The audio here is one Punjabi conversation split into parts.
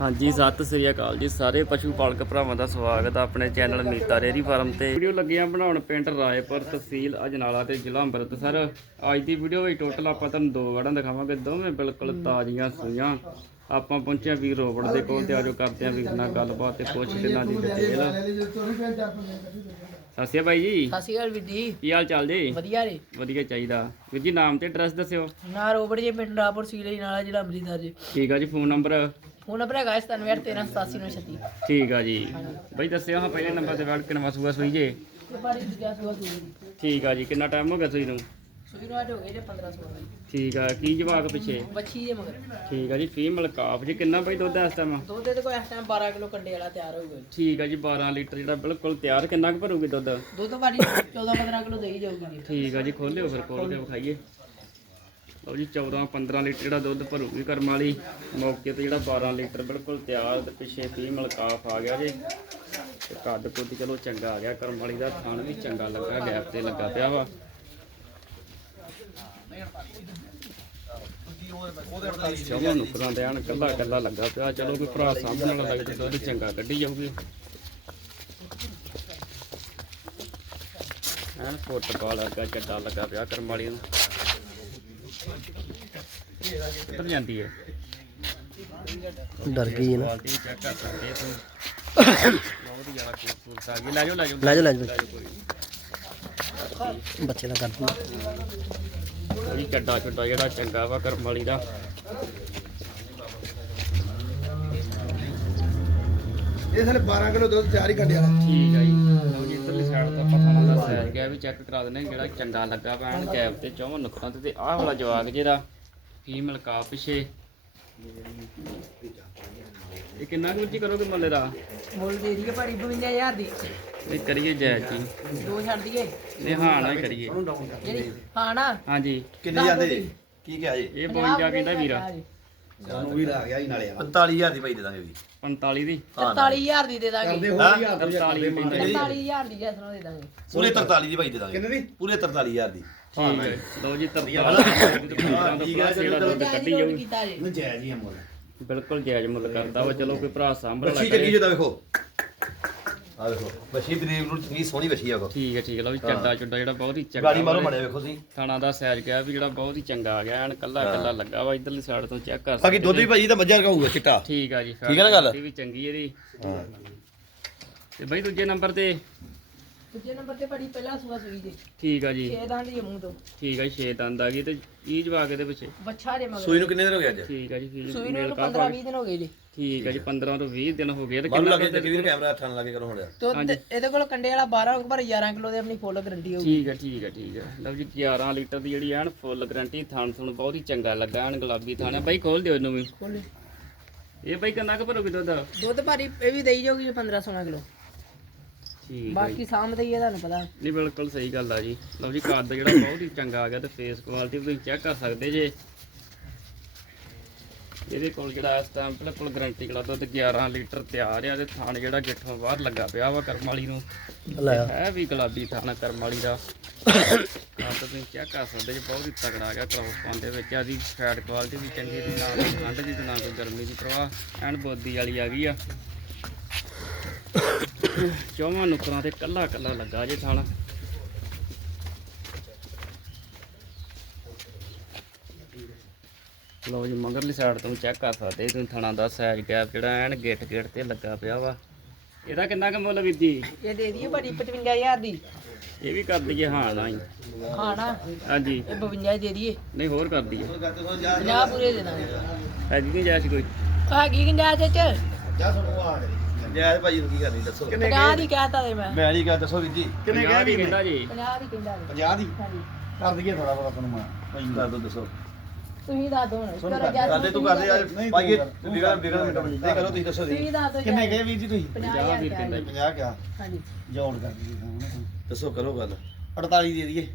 ਹਾਂਜੀ ਸਤਿ ਸ੍ਰੀ ਅਕਾਲ ਜੀ ਸਾਰੇ ਪਸ਼ੂ ਪਾਲਕ ਭਰਾਵਾਂ ਦਾ ਸਵਾਗਤ ਹੈ ਆਪਣੇ ਚੈਨਲ ਮੀਤਾ ਡੇਅਰੀ ਫਾਰਮ ਤੇ। ਵੀਡੀਓ ਲੱਗੀਆਂ ਬਣਾਉਣ ਪਿੰਡ ਰਾਏਪੁਰ ਤਹਿਸੀਲ ਅਜਨਾਲਾ ਤੇ ਜ਼ਿਲ੍ਹਾ ਅੰਮ੍ਰਿਤਸਰ। ਅੱਜ ਦੀ ਵੀਡੀਓ ਵਿੱਚ ਟੋਟਲ ਆਪਾਂ ਤੁਹਾਨੂੰ ਦੋ ਵੜਾਂ ਦਿਖਾਵਾਂਗੇ ਦੋਵੇਂ ਬਿਲਕੁਲ ਤਾਜ਼ੀਆਂ ਸੂਈਆਂ। ਆਪਾਂ ਪਹੁੰਚਿਆ ਵੀਰ ਰੋਬੜ ਦੇ ਕੋਲ ਤੇ ਆਜੋ ਕਰਦੇ ਆ ਵੀਰ ਨਾਲ ਗੱਲਬਾਤ ਤੇ ਪੁੱਛ ਕਿੰਨਾ ਦੀ ਡਿਟੇਲ ਸਤਿ ਸ਼੍ਰੀ ਅਕਾਲ ਬਾਈ ਜੀ। ਸਤਿ ਸ਼੍ਰੀ ਅਕਾਲ ਵੀਰ ਜੀ। ਕੀ ਹਾਲ ਚਾਲ ਜੀ? ਵਧੀਆ ਜੀ। ਵਧੀਆ ਚਾਹੀਦਾ। ਵੀਰ ਜੀ ਨਾਮ ਤੇ ਐਡਰੈਸ ਦੱਸਿਓ। ਨਾ ਰੋਬੜ ਜੀ ਪਿੰਡ ਰਾਪੁਰ ਸੀਲੇ ਨਾਲਾ ਜਿਹੜਾ ਅੰਮ੍ਰਿਤਸਰ ਜੀ। ਠੀਕ ਆ ਜੀ ਫੋਨ ਨੰਬਰ ਫੋਨ ਨੰਬਰ ਹੈਗਾ 9713878936 ਠੀਕ ਆ ਜੀ। ਬਾਈ ਦੱਸਿਓ ਹਾਂ ਪਹਿਲੇ ਨੰਬਰ ਤੇ ਵੜ ਕਿੰਨਾ ਸੂਆ ਸੂਈ ਜੇ। ਜੀ ਠੀਕ ਆ ਜੀ ਕਿੰਨਾ ਟਾਈਮ ਹੋ ਗਿਆ ਸੂਈ ਨੂੰ? ਸੂਈ ਨੂੰ ਅੱਜ ਹੋ ਗਏ ਜੇ 15 16 ਜੀ ਠੀਕ ਆ ਕੀ ਜਵਾਕ ਪਿੱਛੇ? ਬੱਚੀ ਦੇ ਮਗਰ। ਠੀਕ ਆ ਜੀ ਫੀਮੇਲ ਕਾਫ ਜੀ ਕਿੰਨਾ ਬਾਈ ਦੁੱਧ ਇਸ ਟਾਈਮ ਦੁੱਧ ਦੇ ਕੋਈ ਇਸ ਟਾਈਮ 12 ਕਿਲੋ ਕੰਡੇ ਵਾਲਾ ਤਿਆਰ ਹੋਊਗਾ ਜੀ। ਠੀਕ ਆ ਜੀ 12 ਲੀਟਰ ਜਿਹੜਾ ਬਿਲਕੁਲ ਤਿਆਰ ਕਿੰਨਾ ਕੁ ਭਰੂਗੀ ਦੁੱਧ? ਦੁੱਧ ਵਾਲੀ 14 15 ਕਿਲੋ ਦੇਈ ਜਾਊਗੀ ਜੀ। ਠੀਕ ਆ ਜੀ ਖੋਲਿਓ ਫਿਰ ਖੋਲ ਕੇ ਵਿਖਾਈਏ। ਲਓ ਜੀ 14 15 ਲੀਟਰ ਜਿਹੜਾ ਦੁੱਧ ਭਰੂਗੀ ਕਰਮ ਵਾਲੀ। ਮੌਕੇ ਤੇ ਜਿਹੜਾ 12 ਲੀਟਰ ਬਿਲਕੁਲ ਤਿਆਰ ਤੇ ਪਿੱਛੇ ਫੀਮੇਲ ਕਾਫ ਆ ਗਿਆ ਜੀ। ਤੇ ਕੱਦ ਕੁੱਦ ਚਲੋ ਚੰਗਾ ਆ ਗਿਆ, ਕਰਮ ਵਾਲੀ ਦਾ ਥਣ ਵੀ ਚੰਗਾ ਲੱਗਾ, ਗੈਪ ਤੇ ਲੱਗਾ ਪਿਆ ਵਾ। ਚਲੋ ਨੁਕਰਾਂ ਦੇ ਆਣ, ਕੱਲਾ ਕੱਲਾ ਲੱਗਾ ਪਿਆ। ਚਲੋ ਕੋਈ ਭਰਾ ਸਾਹਮਣੇ ਵਾਲਾ ਲੱਗ ਦੁੱਧ ਚੰਗਾ ਕੱਢੀ ਜਾਊਗੀ। ਐਨ ਫੁੱਟਬਾਲ ਲੱਗਾ ਚੱਡਾ ਲੱਗਾ ਪਿਆ ਕਰਮ ਵਾਲੀ ਨੂੰ। ਕਿੱਧਰ ਜਾਂਦੀ ਹੈ ਡਰ ਗਈ ਹੈ ਨਾ। ਕੁਆਲਿਟੀ ਚੈੱਕ ਕਰ ਸਕਦੇ ਤੂੰ ਬਹੁਤ ਹੀ ਜ਼ਿਆਦਾ ਖੂਬਸੂਰਤ ਆ ਗਈ। ਲੈ ਜਾਓ ਲੈ ਜਾਓ। ਲੈ ਜਾਓ, ਲੈ ਜਾਓ। ਜਾਓ ਕੋਈ। ਨੀ। ਬੱਚੇ ਦਾ ਕਰ ਦੂੰ ਇਹ ਚੱਡਾ ਛੁੱਡਾ ਜਿਹੜਾ ਚੰਗਾ ਵਾ ਕਰਮ ਵਾਲੀ ਦਾ। ਇਹ ਥਲੇ 12 ਕਿਲੋ ਦੁੱਧ ਤਿਆਰ ਹੀ ਕੱਢਿਆ ਠੀਕ ਆ ਜੀ। ਲਓ ਜੀ ਇੱਧਰਲੀ ਸਾਈਡ ਦਾ ਪਤਾ ਨਾ ਸਾਈਜ਼ ਗਿਆ ਵੀ ਚੈੱਕ ਕਰਾ ਦਿੰਦੇ ਜਿਹੜਾ ਚੰਗਾ ਲੱਗਾ ਪੈਣ ਕੈਪ ਤੇ ਚੌਵਾਂ ਨੁਕਰਾਂ ਤੇ ਤੇ ਆਹ ਵਾਲਾ ਜਵਾਗ ਜਿਹੜਾ ਫੀਮੇਲ ਕਾ ਪਿਛੇ? ਇਹ ਕਿੰਨਾ ਕੁ ਉੱਚੀ ਕਰੋਗੇ ਮੱਲੇ ਦਾ ਮੁੱਲ ਦੇ ਦਈਏ ਭਾਰੀ 52000 ਦੀ। ਇਹ ਕਰੀਏ ਜਾਇਜ਼ ਜੀ ਦੋ ਛੱਡ ਦਈਏ। ਇਹ ਹਾਂ ਨਾ ਹੀ ਕਰੀਏ ਜਿਹੜੀ ਹਾਂ ਨਾ। ਹਾਂਜੀ। ਕਿੰਨੇ ਜਾਂਦੇ ਜੀ? ਕੀ ਕਿਹਾ ਜੀ? ਇਹ 52 ਕਹਿੰਦਾ ਵੀਰਾ। ਸਾਨੂੰ ਵੀ ਆ ਗਿਆ ਹੀ ਨਾਲੇ 45000 ਦੀ ਭਾਈ ਦੇ ਦਾਂਗੇ ਵੀ 45 ਦੀ? 43000 ਦੀ ਦੇ ਦਾਂਗੇ। 43 ਕਹਿੰਦਾ ਜੀ 43000 ਦੀ ਤਰ੍ਹਾਂ ਦੇ ਦਾਂਗੇ। ਪੂਰੇ 43 ਦੀ ਭਾਈ ਦੇ ਦਾਂਗੇ। ਕਿੰਨੇ ਦੀ? ਪੂਰੇ 43000 ਦੀ। ਠੀਕ ਹੈ। ਲਓ ਜੀ 43 ਜਿਹੜਾ ਦੁੱਧ ਕੱਢੀ ਨੋਟ ਜਾਊ। ਕੀਤਾ ਜੀ। ਜਾਇਜ਼ ਹੀ ਮੁੱਲ। ਬਿਲਕੁਲ ਜਾਇਜ਼ ਮੁੱਲ ਕਰਦਾ ਵਾ ਚਲੋ ਕੋਈ ਭਰਾ ਸਾਂਭਣ ਲੱਗ ਚੱਕੀ ਜੇ ਜਿਹਦਾ ਵੇਖੋ। ਆ ਵੇਖੋ ਬੱਛੀ ਤਰੀਕ ਨੂੰ ਚੰਗੀ ਸੋਹਣੀ ਬੱਛੀ ਆ ਕੋ ਠੀਕ ਹੈ ਠੀਕ ਹੈ ਲਓ ਜੀ ਚੱਡਾ ਚੁੱਡਾ ਜਿਹੜਾ ਬਹੁਤ ਹੀ ਚੰਗਾ ਗਾੜੀ ਮਾਰੋ। ਮੜਿਆ ਵੇਖੋ ਤੁਸੀਂ। ਥਾਣਾ ਦਾ ਸਾਈਜ਼ ਗਿਆ ਵੀ ਜਿਹੜਾ ਬਹੁਤ ਹੀ ਚੰਗਾ ਆ ਗਿਆ ਐਨ ਕੱਲਾ ਕੱਲਾ ਲੱਗਾ ਵਾ ਇਧਰਲੀ ਸਾਈਡ ਤੋਂ ਚੈੱਕ ਕਰ ਬਾਕੀ ਦੁੱਧ ਵੀ ਭਾਜੀ ਤਾਂ ਮੱਝਾਂ ਰਕਾਊਗਾ ਚਿੱਟਾ। ਠੀਕ ਆ ਜੀ ਠੀਕ ਹੈ ਨਾ ਗੱਲ? ਵੀ ਚੰਗੀ ਇਹਦੀ। ਤੇ ਬਈ ਦੂਜੇ ਨੰਬਰ ਤੇ ਦੂਜੇ ਨੰਬਰ ਤੇ ਭਾਜੀ ਪਹਿਲਾ ਸੂਆ ਸੂਈ ਜੀ ਠੀਕ ਆ ਜੀ। 6 ਦੰਦ ਦੀ ਮੂੰਹ ਤੋਂ। ਠੀਕ ਆ ਜੀ 6 ਦੰਦ ਆ ਗਈ ਤੇ ਇਹ ਜਵਾਕ ਇਹਦੇ ਪਿੱਛੇ? ਬੱਚਾ ਜੇ ਮਗਰ। ਸੂਈ ਨੂੰ ਕਿੰਨੇ ਦਿਨ ਹੋ ਗਏ ਅੱਜ? ਠੀਕ ਆ ਜੀ ਠੀਕ ਸੂਈ ਨੂੰ ਮੇਲ ਇਹਨੂੰ ਕਾਫ 15 20 ਦਿਨ ਹੋ ਗਏ ਜੀ। ਠੀਕ ਆ ਜੀ 15 ਤੋਂ 20 ਦਿਨ ਹੋ ਗਏ ਤੇ ਮਾਰੂ ਕਿੰਨਾ ਲੱਗੇ ਚੱਕੀ ਵੀਰ ਕੈਮਰਾ ਹੱਥਾਂ ਨਾਲ ਲਾ ਕੇ ਕਰੋ ਹੁਣ ਦੁੱਧ ਇਹਦੇ ਕੋਲ ਕੰਡੇ ਵਾਲਾ 12 ਹੋਊ ਪਰ 11 ਕਿਲੋ ਦੀ ਆਪਣੀ ਫੁੱਲ ਗਰੰਟੀ ਹੋਊਗੀ। ਠੀਕ ਆ ਠੀਕ ਆ ਠੀਕ ਆ। ਲਓ ਜੀ 11 ਲੀਟਰ ਦੀ ਜਿਹੜੀ ਐਨ ਫੁੱਲ ਗਾਰੰਟੀ ਥਣ ਥਣ ਬਹੁਤ ਹੀ ਚੰਗਾ ਲੱਗਾ ਐਨ ਗੁਲਾਬੀ ਥਣ ਆ। ਬਾਈ ਖੋਲ ਦਿਓ ਇਹਨੂੰ ਵੀ। ਖੋਲੇ। ਇਹ ਬਾਈ ਕਿੰਨਾ ਕੁ ਭਰੋਗੇ ਦੁੱਧ? ਦੁੱਧ ਭਾਰੀ ਇਹ ਵੀ ਦੇਈ ਜਾਊਗੀ 15 16 ਕਿਲੋ। ਠੀਕ ਬਾਕੀ ਸਾਹਮਣੇ ਹੀ ਹੈ ਤੁਹਾਨੂੰ ਪਤਾ। ਨਹੀਂ ਬਿਲਕੁਲ ਸਹੀ ਗੱਲ ਆ ਜੀ। ਲਓ ਜੀ ਕੱਦ ਜਿਹੜਾ ਬਹੁਤ ਹੀ ਚੰਗਾ ਆ ਗਿਆ ਤੇ ਫੇਸ ਕੁਆਲਿਟੀ ਤੁਸੀਂ ਚੈੱਕ ਕਰ ਸਕਦੇ ਜੇ। ਇਹਦੇ ਕੋਲ ਜਿਹੜਾ ਇਸ ਟਾਈਮ ਬਿਲਕੁਲ ਗਾਰੰਟੀ ਵਾਲਾ ਦੁੱਧ 11 ਲੀਟਰ ਤਿਆਰ ਆ ਤੇ ਥਾਣ ਜਿਹੜਾ ਗਿੱਠੋਂ ਬਾਹਰ ਲੱਗਾ ਪਿਆ ਵਾ ਕਰਮ ਵਾਲੀ ਨੂੰ ਹੈ ਵੀ ਗੁਲਾਬੀ ਥਾਣਾ ਕਰਮ ਵਾਲੀ ਦਾ। ਤਾਂ ਤੁਸੀਂ ਚੈੱਕ ਕਰ ਸਕਦੇ ਜੀ ਬਹੁਤ ਹੀ ਤਕੜਾ ਆ ਗਿਆ ਕ੍ਰੋਸ ਪਾਉਣ ਦੇ ਵਿੱਚ। ਆਦੀ ਫੈਟ ਕੁਆਲਿਟੀ ਵੀ ਚੰਗੀ ਦੀ ਨਾ ਕੋਈ ਠੰਡ ਦੀ ਤੇ ਨਾ ਕੋਈ ਗਰਮੀ ਦੀ ਪ੍ਰਵਾਹ। ਐਨ ਬੋਦੀ ਵਾਲੀ ਆ ਗਈ ਆ। ਚੌਵਾਂ ਨੁਕਰਾਂ ਤੇ ਕੱਲਾ ਕੱਲਾ ਲੱਗਾ ਜੇ ਥਾਣਾ। ਲਓ ਜੀ ਮਗਰਲੀ ਸਾਈਡ ਤੋਂ ਚੈੱਕ ਕਰ ਸਕਦੇ ਤੁਸੀਂ ਥਣਾ ਦਾ ਸਾਈਜ਼ ਗੈਪ ਜਿਹੜਾ ਐਨ ਗਿੱਟ ਗਿੱਟ ਤੇ ਲੱਗਾ ਪਿਆ ਵਾ। ਇਹਦਾ ਕਿੰਨਾ ਕੁ ਮੁੱਲ ਵੀਰ ਜੀ? ਇਹ ਦੇ ਦਈਏ ਭਾਜੀ 55000 ਦੀ। ਇਹ ਵੀ ਕਰ ਦਈਏ ਹਾਂ ਨਾ ਹੀ। ਖਾਣਾ? ਹਾਂਜੀ। ਇਹ 52 ਦੇ ਦਈਏ। ਨਹੀਂ ਹੋਰ ਕਰ ਦਈਏ। 50 ਪੂਰੇ ਦੇ ਦਾਂਗੇ। ਨਹੀਂ ਜਾਇਜ਼ ਕੋਈ? ਆ ਕੀ ਗੁੰਜਾਇਸ਼ ਚ? ਜਾ ਤੁਹਾਨੂੰ ਆ ਜਾਇਜ਼ ਭਾਜੀ ਨੂੰ ਕੀ ਕਰਨੀ ਦੱਸੋ। 50 ਦੀ ਕਹਿਤਾ ਦੇ ਮੈਂ। ਮੈਂ ਨਹੀਂ ਕਹਾਂ ਦੱਸੋ ਵੀਰ ਜੀ। ਕਿੰਨੇ ਕਹਿ ਵੀ ਕਹਿੰਦਾ ਜੀ। 50 ਦੀ ਕਹਿੰਦਾ ਜੀ। 50 ਦੀ? ਹਾਂਜੀ। ਕਰ ਦਈਏ ਥੋੜਾ ਬੜਾ ਤੁਹਾਨੂੰ ਮੈਂ। ਕੋਈ ਕਰ ਦੋ ਦੱਸੋ। ਤੁਸੀਂ ਦੱਸ ਦੋ ਹੁਣ। ਕਰੋ ਜੱਜ ਕਰਦੇ ਤੂੰ ਕਰਦੇ ਆ। ਭਾਈ ਵਿਗੜ ਵਿਗੜ ਮਿੰਟ ਮਿੰਟ ਤੇ ਕਰੋ। ਤੁਸੀਂ ਦੱਸੋ ਤੁਸੀਂ ਜੀ ਦੱਸ ਦੋ ਕਿੰਨੇ ਗਏ ਵੀਰ ਜੀ ਤੁਸੀਂ? 50000 ਵੀਰ ਕਹਿੰਦਾ ਕਹਿੰਦਾ 50 ਕਿਹਾ ਹਾਂਜੀ। ਜੋੜ ਕਰ ਦਈਏ ਦੱਸੋ ਕਰੋ ਗੱਲ। 48 ਦੇ ਦਈਏ।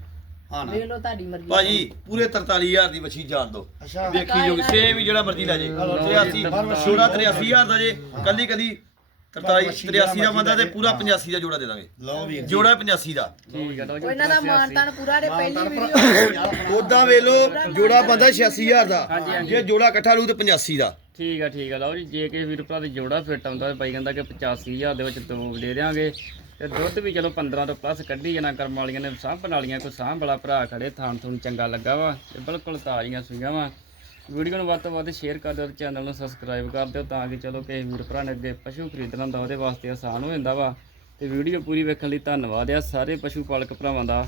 ਹਾਂ ਨਾ। ਵੇਖ ਲਓ ਤੁਹਾਡੀ ਮਰਜ਼ੀ। ਭਾਜੀ ਪੂਰੇ 43000 ਦੀ ਮੱਛੀ ਜਾਣ ਦੋ। ਵੇਖੀ ਜੋ ਸੇਮ ਹੀ ਜਿਹੜਾ ਮਰਜ਼ੀ ਲੈ ਜੇ। 83 ਛੋੜਾ 83000 ਦਾ ਜੇ। ਕੱਲੀ ਕੱਲੀ 43 83 ਦਾ ਬੰਦਾ ਤੇ ਪੂਰਾ 85 ਦਾ ਜੋੜਾ ਦੇ ਦਾਂਗੇ। ਲਓ ਵੀਰ ਜੋੜਾ 85 ਦਾ। ਠੀਕ ਹੈ ਲਓ ਜੀ। ਉਹ ਇਹਨਾਂ ਦਾ ਮਾਨਤਾਨ ਪੂਰਾ ਦੇ ਪਹਿਲੀ ਵੀਡੀਓ ਉਦਾਂ ਵੇਖ ਲਓ ਜੋੜਾ ਬੰਦਾ 86000 ਦਾ। ਜੇ ਜੋੜਾ ਇਕੱਠਾ ਲੂ ਤੇ 85 ਦਾ। ਠੀਕ ਆ ਠੀਕ ਆ। ਲਓ ਜੀ ਜੇ ਕਿਸੇ ਵੀਰ ਭਰਾ ਦੀ ਜੋੜਾ ਫਿੱਟ ਆਉਂਦਾ ਤਾਂ ਬਾਈ ਕਹਿੰਦਾ ਕਿ 85000 ਦੇ ਵਿੱਚ ਦੋ ਦੇ ਦਿਆਂਗੇ। ਤੇ ਦੁੱਧ ਵੀ ਚਲੋ 15 ਤੋਂ ਪਲੱਸ ਕੱਢੀ ਜਾਣਾ ਕਰਮ ਵਾਲੀਆਂ ਨੇ ਸਾਂਭਣ ਵਾਲੀਆਂ ਕੋਈ ਸਾਂਭ ਵਾਲਾ ਭਰਾ ਖੜੇ ਥਾਣ ਥੂਣ ਚੰਗਾ ਲੱਗਾ ਵਾ ਤੇ ਬਿਲਕੁਲ ਤਾਜ਼ੀਆਂ ਸੂਈਆਂ ਵਾ। ਵੀਡੀਓ ਨੂੰ ਵੱਧ ਤੋਂ ਵੱਧ ਸ਼ੇਅਰ ਕਰ ਦਿਓ ਤੇ ਚੈਨਲ ਨੂੰ ਸਬਸਕ੍ਰਾਈਬ ਕਰ ਦਿਓ ਤਾਂ ਕਿ ਚਲੋ ਕਿਸੇ ਵੀਰ ਭਰਾ ਨੇ ਅੱਗੇ ਪਸ਼ੂ ਖਰੀਦਣਾ ਹੁੰਦਾ, ਉਹਦੇ ਵਾਸਤੇ ਆਸਾਨ ਹੋ ਜਾਂਦਾ ਵਾ। ਤੇ ਵੀਡੀਓ ਪੂਰੀ ਵੇਖਣ ਲਈ ਧੰਨਵਾਦ ਆ ਸਾਰੇ ਪਸ਼ੂ ਪਾਲਕ ਭਰਾਵਾਂ ਦਾ।